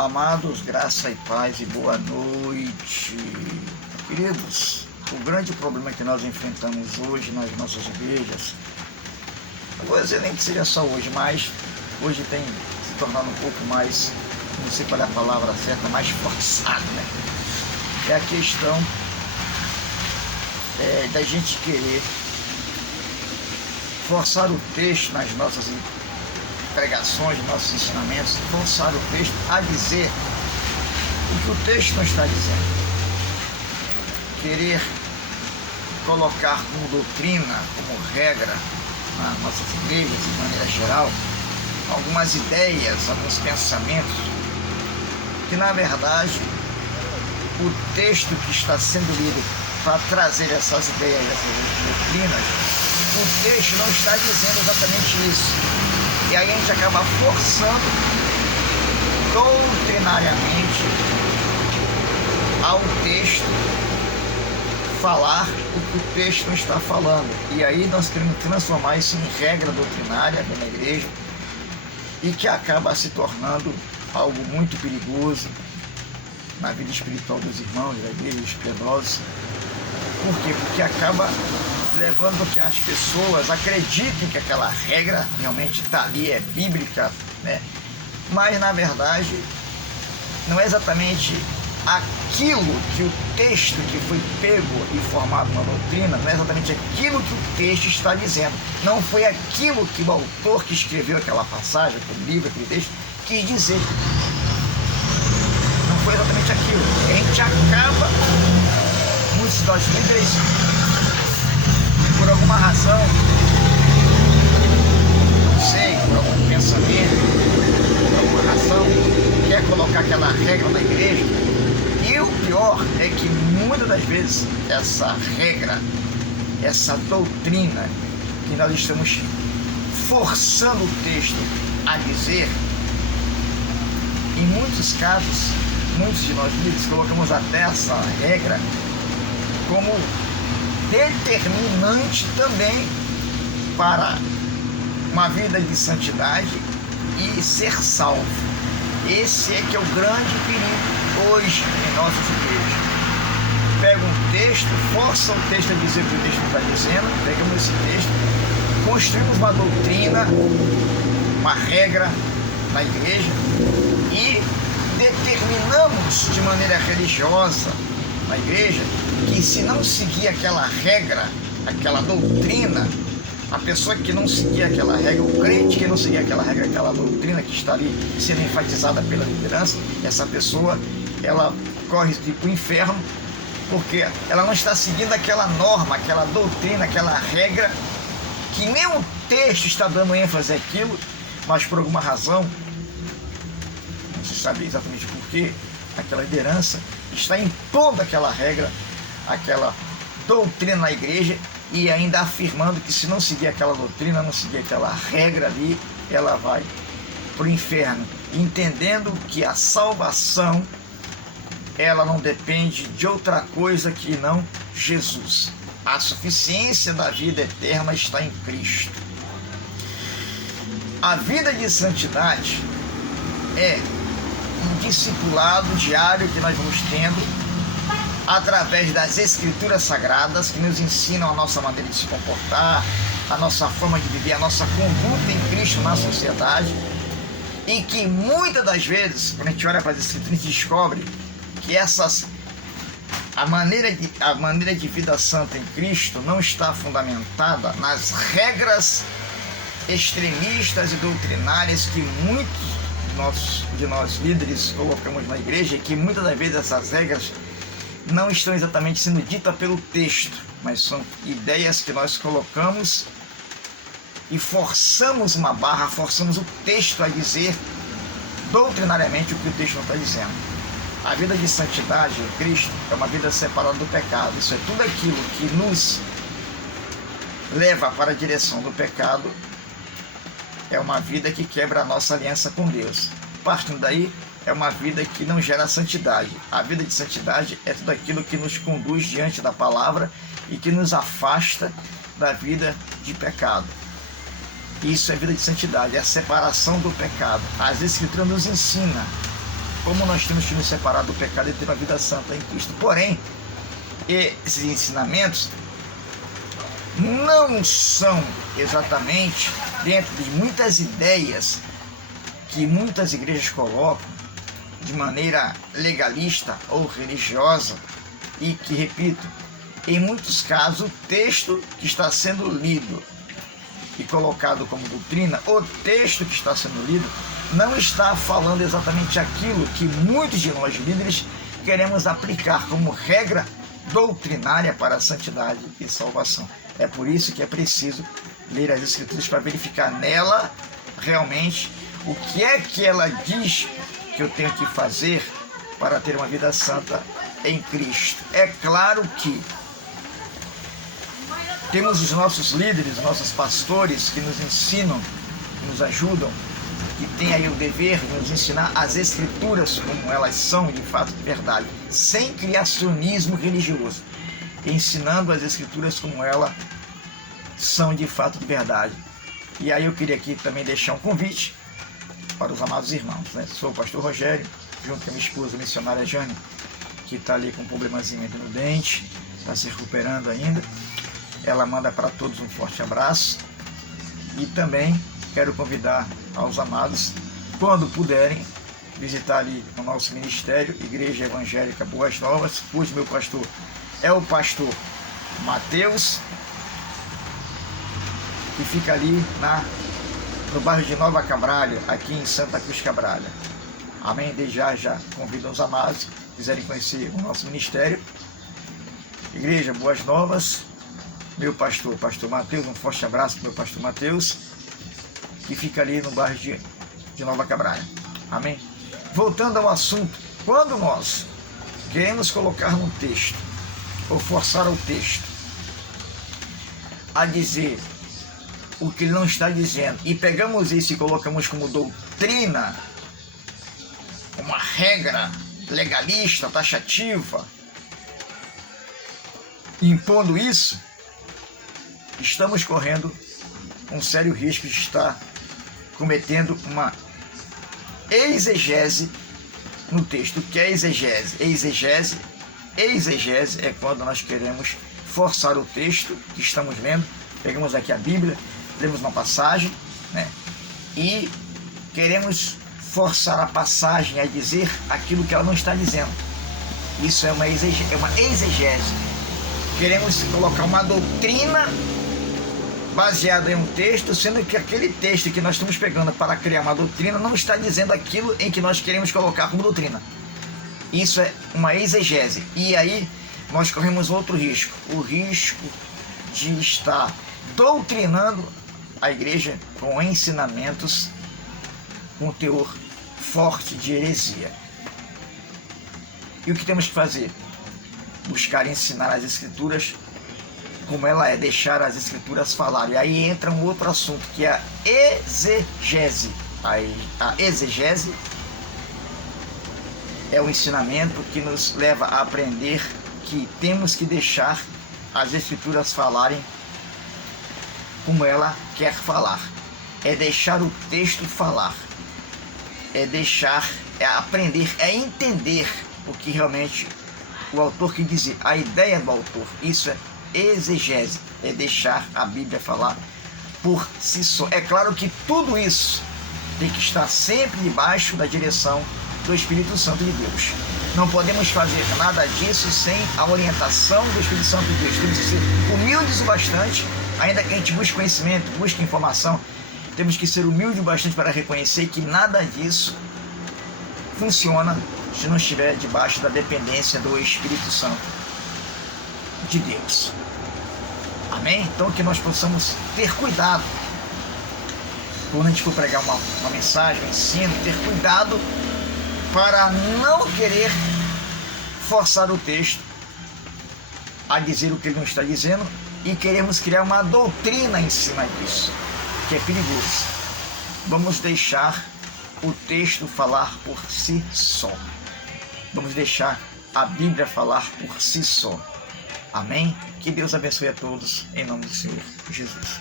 Amados, graça e paz e boa noite. Queridos, o grande problema que nós enfrentamos hoje nas nossas igrejas, não vou dizer nem que seja só hoje, mas hoje tem se tornado um pouco mais, não sei qual é a palavra certa, mais forçado, né? É a questão da gente querer forçar o texto nas nossas pregações, nossos ensinamentos, forçar o texto a dizer o que o texto não está dizendo. Querer colocar como doutrina, como regra nas nossas igrejas, de maneira geral, algumas ideias, alguns pensamentos, que na verdade o texto que está sendo lido para trazer essas ideias, essas doutrinas, o texto não está dizendo exatamente isso. E aí a gente acaba forçando doutrinariamente ao texto falar o que o texto não está falando. E aí nós queremos transformar isso em regra doutrinária na igreja e que acaba se tornando algo muito perigoso na vida espiritual dos irmãos, da igreja, dos piedosos. Por quê? Porque acaba levando que as pessoas acreditem que aquela regra realmente está ali, é bíblica, né? Mas na verdade não é exatamente aquilo que o texto que foi pego e formado na doutrina, não é exatamente aquilo que o texto está dizendo. Não foi aquilo que o autor que escreveu aquela passagem, aquele livro, aquele texto, quis dizer. Não foi exatamente aquilo. A gente acaba, muitos dos líderes, por alguma razão, não sei, por algum pensamento, por alguma razão, quer colocar aquela regra na igreja. E o pior é que muitas das vezes essa regra, essa doutrina que nós estamos forçando o texto a dizer, em muitos casos, muitos de nós líderes colocamos até essa regra como determinante também para uma vida de santidade e ser salvo. Esse é que é o grande perigo hoje em nossas igrejas. Pega um texto, força o texto a dizer o que o texto está dizendo, pegamos esse texto, construímos uma doutrina, uma regra na igreja e determinamos de maneira religiosa na igreja que se não seguir aquela regra, aquela doutrina, a pessoa que não seguir aquela regra, o crente que não seguir aquela regra, aquela doutrina que está ali sendo enfatizada pela liderança, essa pessoa, ela corre para o inferno, porque ela não está seguindo aquela norma, aquela doutrina, aquela regra, que nem o texto está dando ênfase àquilo, mas por alguma razão, não se sabe exatamente por quê, aquela liderança está impondo aquela regra, aquela doutrina na igreja e ainda afirmando que se não seguir aquela doutrina, não seguir aquela regra ali, ela vai para o inferno, entendendo que a salvação ela não depende de outra coisa que não Jesus. A suficiência da vida eterna está em Cristo. A vida de santidade é um discipulado diário que nós vamos tendo através das Escrituras Sagradas, que nos ensinam a nossa maneira de se comportar, a nossa forma de viver, a nossa conduta em Cristo na sociedade, e que muitas das vezes, quando a gente olha para as Escrituras, a gente descobre que a maneira de vida santa em Cristo não está fundamentada nas regras extremistas e doutrinárias que muitos de nós líderes colocamos na igreja, e que muitas das vezes essas regras não estão exatamente sendo ditas pelo texto, mas são ideias que nós colocamos e forçamos uma barra, forçamos o texto a dizer doutrinariamente o que o texto não está dizendo. A vida de santidade em Cristo é uma vida separada do pecado. Isso é tudo aquilo que nos leva para a direção do pecado, é uma vida que quebra a nossa aliança com Deus. Partindo daí, é uma vida que não gera santidade. A vida de santidade é tudo aquilo que nos conduz diante da palavra e que nos afasta da vida de pecado. Isso é vida de santidade, é a separação do pecado. As Escrituras nos ensinam como nós temos que nos separar do pecado e ter uma vida santa em Cristo. Porém, esses ensinamentos não são exatamente dentro de muitas ideias que muitas igrejas colocam de maneira legalista ou religiosa e que, repito, em muitos casos o texto que está sendo lido e colocado como doutrina, o texto que está sendo lido não está falando exatamente aquilo que muitos de nós líderes queremos aplicar como regra doutrinária para a santidade e salvação. É por isso que é preciso ler as Escrituras para verificar nela realmente o que é que ela diz que eu tenho que fazer para ter uma vida santa em Cristo. É claro que temos os nossos líderes, nossos pastores que nos ensinam, que nos ajudam, que têm aí o dever de nos ensinar as Escrituras como elas são de fato de verdade, sem criacionismo religioso, ensinando as Escrituras como elas são de fato de verdade. E aí eu queria aqui também deixar um convite para os amados irmãos, né? Sou o pastor Rogério, junto com a minha esposa, a missionária Jane, que está ali com um problemazinho no dente, está se recuperando ainda. Ela manda para todos um forte abraço e também quero convidar aos amados, quando puderem, visitar ali o nosso ministério, Igreja Evangélica Boas Novas, cujo meu pastor é o pastor Mateus, que fica ali no bairro de Nova Cabralha, aqui em Santa Cruz Cabralha. Amém? Desde já convido os amados, quiserem conhecer o nosso ministério, Igreja Boas Novas, meu pastor Mateus, um forte abraço para o meu pastor Mateus, que fica ali no bairro de Nova Cabralha. Amém? Voltando ao assunto, quando nós queremos colocar no texto, ou forçar o texto a dizer o que ele não está dizendo, e pegamos isso e colocamos como doutrina, uma regra legalista, taxativa, impondo isso, estamos correndo um sério risco de estar cometendo uma exegese no texto. O que é exegese? Exegese é quando nós queremos forçar o texto que estamos lendo, pegamos aqui a Bíblia, lemos uma passagem, né, e queremos forçar a passagem a dizer aquilo que ela não está dizendo. Isso é uma exegese. Queremos colocar uma doutrina baseada em um texto, sendo que aquele texto que nós estamos pegando para criar uma doutrina não está dizendo aquilo em que nós queremos colocar como doutrina. Isso é uma exegese. E aí nós corremos outro risco, o risco de estar doutrinando a igreja com ensinamentos com teor forte de heresia. E o que temos que fazer? Buscar ensinar as Escrituras como ela é, deixar as Escrituras falarem. E aí entra um outro assunto, que é a exegese. A exegese é o ensinamento que nos leva a aprender que temos que deixar as Escrituras falarem como ela quer falar. É deixar o texto falar. É aprender, é entender o que realmente o autor quer dizer, a ideia do autor. Isso é exegese, é deixar a Bíblia falar por si só. É claro que tudo isso tem que estar sempre debaixo da direção do Espírito Santo de Deus. Não podemos fazer nada disso sem a orientação do Espírito Santo de Deus. Temos que ser humildes o bastante, ainda que a gente busque conhecimento, busque informação, temos que ser humildes o bastante para reconhecer que nada disso funciona se não estiver debaixo da dependência do Espírito Santo de Deus. Amém? Então que nós possamos ter cuidado quando a gente for pregar uma mensagem, um ensino, ter cuidado para não querer forçar o texto a dizer o que ele não está dizendo e queremos criar uma doutrina em cima disso, que é perigoso. Vamos deixar o texto falar por si só. Vamos deixar a Bíblia falar por si só. Amém? Que Deus abençoe a todos, em nome do Senhor Jesus.